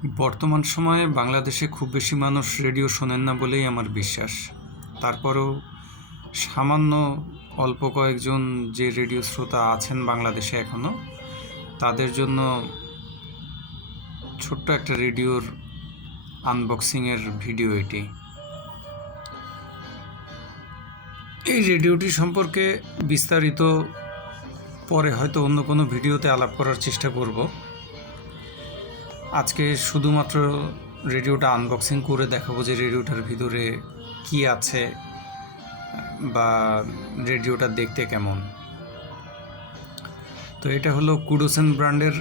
বর্তমান সময়ে বাংলাদেশে খুব বেশি মানুষ রেডিও শোনেন না বলেই আমার বিশ্বাস। তারপরেও সামান্য অল্প কয়েকজন যে রেডিও শ্রোতা আছেন বাংলাদেশে এখনও, তাদের জন্য ছোট্ট একটা রেডিওর আনবক্সিংয়ের ভিডিও এটি। এই রেডিওটি সম্পর্কে বিস্তারিত পরে হয়তো অন্য কোনো ভিডিওতে আলাপ করার চেষ্টা করব। আজকে শুধুমাত্র রেডিওটা আনবক্সিং করে দেখাবো যে রেডিওটার ভিতরে কি আছে বা রেডিওটা দেখতে কেমন। তো এটা হলো কুডোসেন ব্র্যান্ডের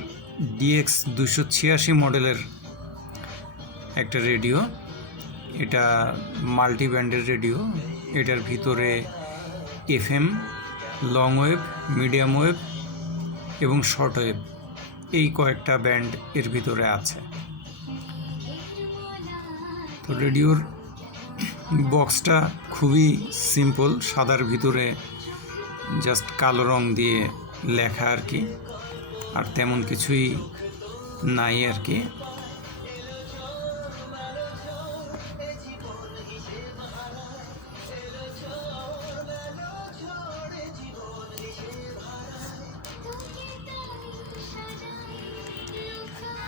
DX 286 মডেলের একটা রেডিও। এটা মাল্টি ব্যান্ডের রেডিও। এটার ভিতরে FM, long wave, medium wave এবং শর্ট ওয়েভ, এই কয়েকটা ব্যান্ড এর ভিতরে আছে। তো রেডিওর বক্সটা খুবই সিম্পল, সাদার ভিতরে জাস্ট কালো রং দিয়ে লেখা আর কি, আর তেমন কিছুই নাই আর কি।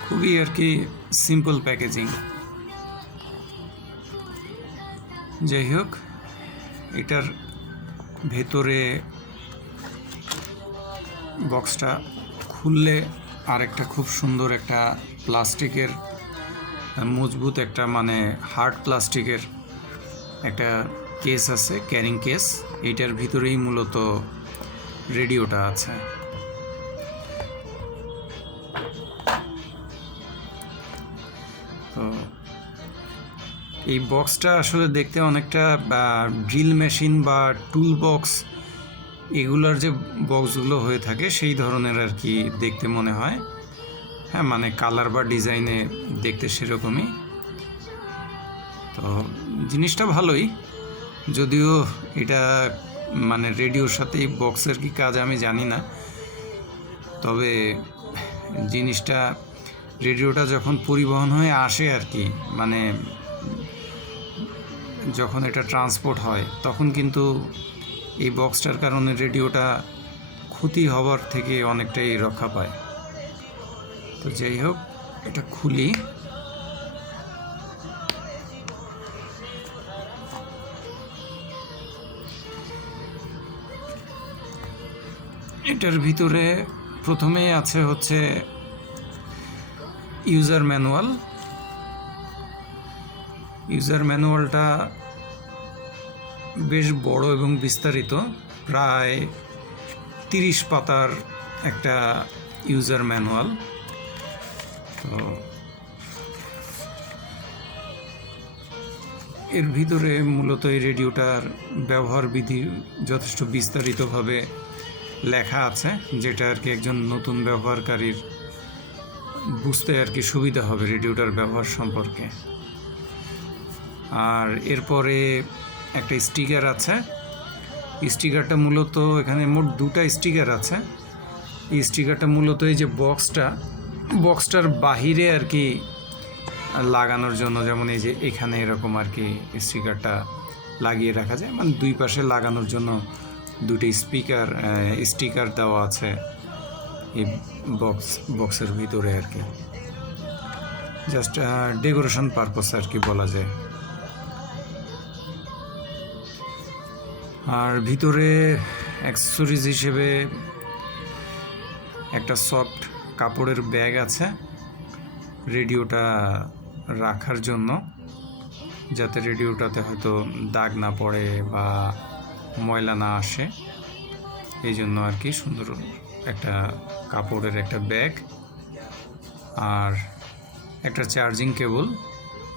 খুবই আর কি সিম্পল প্যাকেজিং। যাই হোক, এটার ভেতরে বক্সটা খুললে আরেকটা খুব সুন্দর একটা প্লাস্টিকের মজবুত একটা হার্ড প্লাস্টিকের একটা কেস আছে, ক্যারিং কেস। এইটার ভিতরেই মূলত রেডিওটা আছে। তো এই বক্সটা আসলে দেখতে অনেকটা ড্রিল মেশিন বা টুল বক্স, এগুলার যে বক্সগুলো হয়ে থাকে সেই ধরনের আর কি দেখতে মনে হয়। হ্যাঁ, কালার বা ডিজাইনে দেখতে সেরকমই। তো জিনিসটা ভালোই, যদিও এটা রেডিওর সাথে এই বক্সের কি কাজ আমি জানি না। তবে জিনিসটা, রেডিওটা যখন পরিবহন হয়ে আসে আর কি, যখন এটা ট্রান্সপোর্ট হয়, তখন কিন্তু এই বক্সটার কারণে রেডিওটা ক্ষতি হবার থেকে অনেকটাই রক্ষা পায়। তো যাই হোক, এটা খুলি। এটার ভিতরে প্রথমেই আছে হচ্ছে ইউজার ম্যানুয়াল। ইউজার ম্যানুয়ালটা বেশ বড় এবং বিস্তারিত, প্রায় 30 পাতার একটা ইউজার ম্যানুয়াল। তো এর ভিতরে মূলত এই রেডিওটার ব্যবহার বিধি যথেষ্ট বিস্তারিতভাবে লেখা আছে, যেটা আর কি একজন নতুন ব্যবহারকারীর বুঝতে আর কি সুবিধা হবে রেডিওটার ব্যবহার সম্পর্কে। আর এরপরে একটা স্টিকার আছে। স্টিকারটা মূলত, এখানে মোট 2টা স্টিকার আছে। এই স্টিকারটা মূলত এই যে বক্সটার বাহিরে আর কি লাগানোর জন্য, যেমন এই যে এখানে এরকম আর কি স্টিকারটা লাগিয়ে রাখা যায়, দুই পাশে লাগানোর জন্য 2টি স্টিকার দেওয়া আছে এই বক্সের ভিতরে আর কি, জাস্ট ডেকোরেশন পারপাস আর কি বলা যায়। আর ভিতরে অ্যাক্সেসরিজ হিসেবে একটা সফট কাপড়ের ব্যাগ আছে রেডিওটা রাখার জন্য, যাতে রেডিওটাতে হয়তো দাগ না পড়ে বা ময়লা না আসে, এই জন্য আর কি সুন্দর একটা কাপড়ের একটা ব্যাগ। আর একটা চার্জিং কেবল,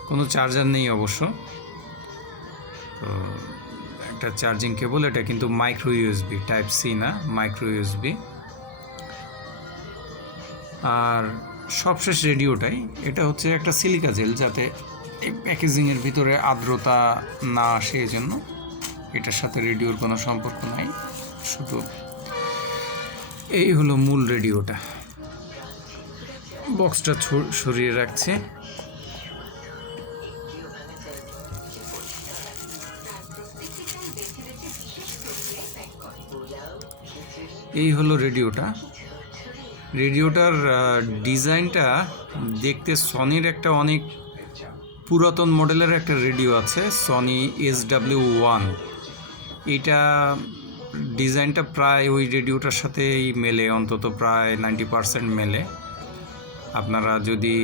কোনো চার্জার নেই অবশ্য। তো একটা চার্জিং কেবল, এটা কিন্তু মাইক্রো ইউএসবি, টাইপ সি না, মাইক্রো ইউএসবি। আর সবশেষ রেডিওটাই, এটা হচ্ছে একটা সিলিকা জেল, যাতে এই প্যাকেজিংয়ের ভিতরে আর্দ্রতা না আসে, এই জন্য। এটার সাথে রেডিওর কোনো সম্পর্ক নাই, শুধু এই হলো মূল রেডিওটা। বক্সটা সরিয়ে রাখছি। এই হলো রেডিওটার ডিজাইনটা দেখতে সনির একটা অনেক পুরাতন মডেলের একটা রেডিও আছে, সনি SW1। এটা ডিজাইনটা প্রায় ওই রেডিওটার সাথেই মেলে, অন্তত প্রায় 90% মেলে। আপনারা যদি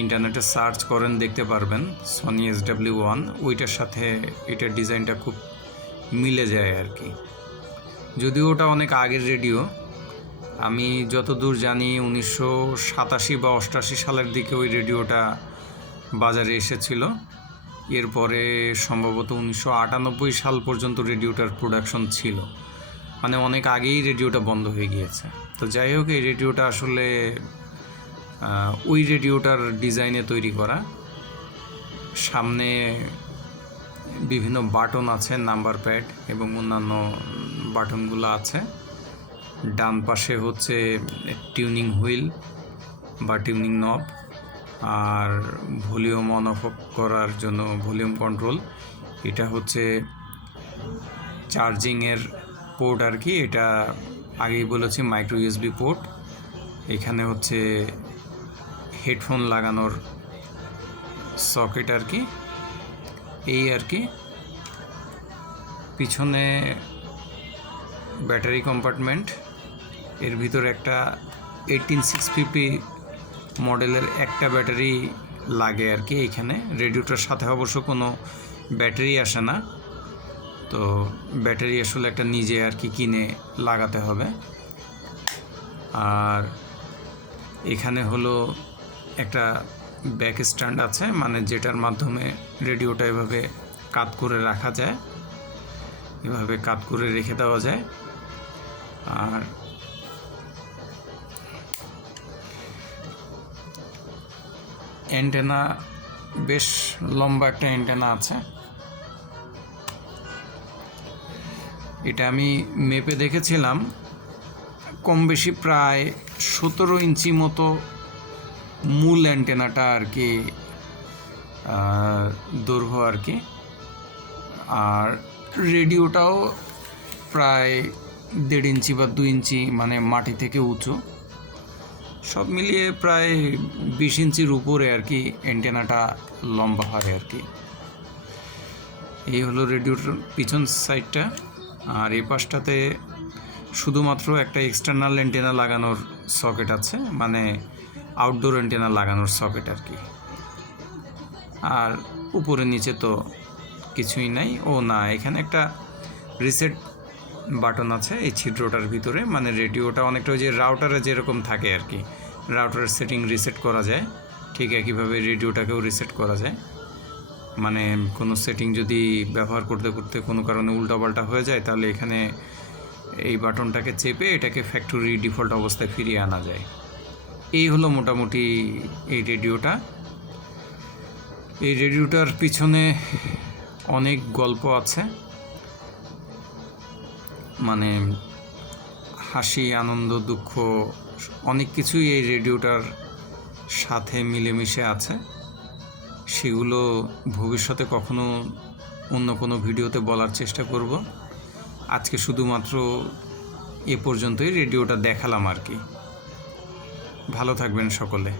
ইন্টারনেটে সার্চ করেন দেখতে পারবেন সনি SW1, ওইটার সাথে এটার ডিজাইনটা খুব মিলে যায় আর কি। যদিও ওটা অনেক আগের রেডিও, আমি যতদূর জানি 1987 বা 88 সালের দিকে ওই রেডিওটা বাজারে এসেছিল। এরপরে সম্ভবত 1998 সাল পর্যন্ত রেডিওটার প্রোডাকশন ছিল, মানে অনেক আগেই রেডিওটা বন্ধ হয়ে গিয়েছে। তো যাই হোক, এই রেডিওটা আসলে ওই রেডিওটার ডিজাইনে তৈরি করা। সামনে বিভিন্ন বাটন আছে, নাম্বার প্যাড এবং অন্যান্য বাটনগুলো আছে। ডান পাশে হচ্ছে টিউনিং হুইল বা টিউনিং নব, আর ভলিউম অন অফ করার জন্য ভলিউম কন্ট্রোল। এটা হচ্ছে চার্জিংয়ের পোর্ট আর কি, এটা আগেই বলেছি মাইক্রো USB পোর্ট। এখানে হচ্ছে হেডফোন লাগানোর সকেট আর কি, এই আর কি। পিছনে ব্যাটারি কম্পার্টমেন্ট, এর ভিতরে একটা 18650 মডেলের একটা ব্যাটারি লাগে আর কি। এইখানে রেডিওটার সাথে অবশ্য কোনো ব্যাটারি আসে না, তো ব্যাটারি আসলে একটা নিজে আর কি কিনে লাগাতে হবে। আর এখানে হলো একটা ব্যাক স্ট্যান্ড আছে, মানে যেটার মাধ্যমে রেডিওটা এভাবে কাত করে রাখা যায়, এভাবে কাত করে রেখে দেওয়া যায়। আর অ্যান্টেনা, বেশ লম্বা একটা অ্যান্টেনা আছে। এটা আমি মেপে দেখেছিলাম, কম বেশি প্রায় 17 ইঞ্চি মতো মূল অ্যান্টেনাটা আর কি, দৈর্ঘ্য আর কি। আর রেডিওটাও প্রায় 1.5 ইঞ্চি বা 2 ইঞ্চি, মানে মাটি থেকে উঁচু। সব মিলিয়ে প্রায় 20 ইঞ্চির উপরে আর কি অ্যান্টেনাটা লম্বা হয় আর কি। এই হলো রেডিওটার পিছন সাইডটা। আর এই পাশটাতে শুধুমাত্র একটা এক্সটার্নাল অ্যান্টেনা লাগানোর সকেট আছে, মানে আউটডোর অ্যান্টেনা লাগানোর সকেট আর কি। আর উপরে নিচে তো কিছুই নাই। ও না, এখানে একটা রিসেট বাটন আছে এই ছিদ্রটার ভিতরে, মানে রেডিওটা অনেকটা ওই যে রাউটারে যেরকম থাকে আর কি, রাউটারের সেটিং রিসেট করা যায়, ঠিক একইভাবে রেডিওটাকেও রিসেট করা যায়। মানে কোনো সেটিং যদি ব্যবহার করতে করতে কোনো কারণে উল্টাপাল্টা হয়ে যায়, তাহলে এখানে এই বাটনটাকে চেপে এটাকে ফ্যাক্টরি ডিফল্ট অবস্থায় ফিরিয়ে আনা যায়। এই হলো মোটামুটি এই রেডিওটা। এই রেডিওটার পিছনে অনেক গল্প আছে, মানে হাসি, আনন্দ, দুঃখ অনেক কিছুই এই রেডিওটার সাথে মিলেমিশে আছে। সেগুলো ভবিষ্যতে কখনো অন্য কোনো ভিডিওতে বলার চেষ্টা করব। আজকে শুধুমাত্র এ পর্যন্তই রেডিওটা দেখালাম আর কি। ভালো থাকবেন সকলে।